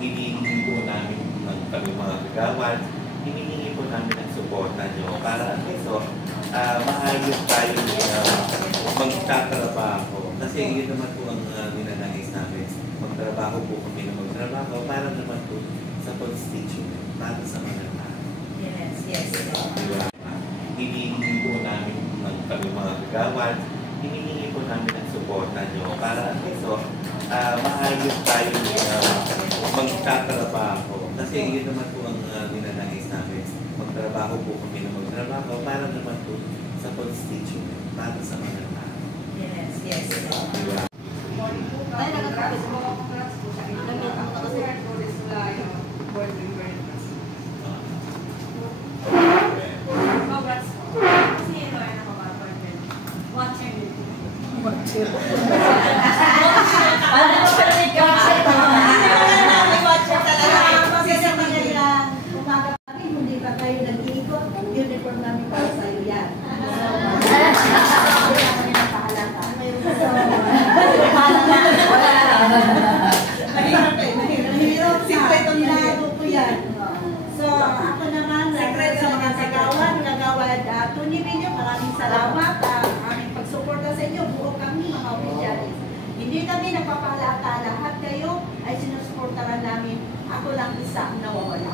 hinihingi po namin ng kami mga kagawad, hinihingi po namin ang suporta nyo para at least maayos tayo magtatrabaho. Kasi yun naman po ang ninanais namin. Magtrabaho po kami na magtrabaho para naman po sa constituent, para sa mga tao. Yes, yes. Hinihingi po namin ng kami mga kagawad, hinihingi po namin ang suporta nyo para at least maayos tayo magtatrabaho. Kasi yun naman po ang ninanais namin. Magtrabaho po kami na magtrabaho para naman po sa constituent, para sa mga tao. Yes, yes. Ay, nagkakapit mo. Nagkakapit mo kasi board member. So, ako naman, sa mga kagawad, maraming salamat. Aming pagsuporta sa inyo, buo kami mga opisyalis. Hindi kami nagpapalata, lahat kayo ay sinusuportahan namin. Ako lang isa ang nawawala.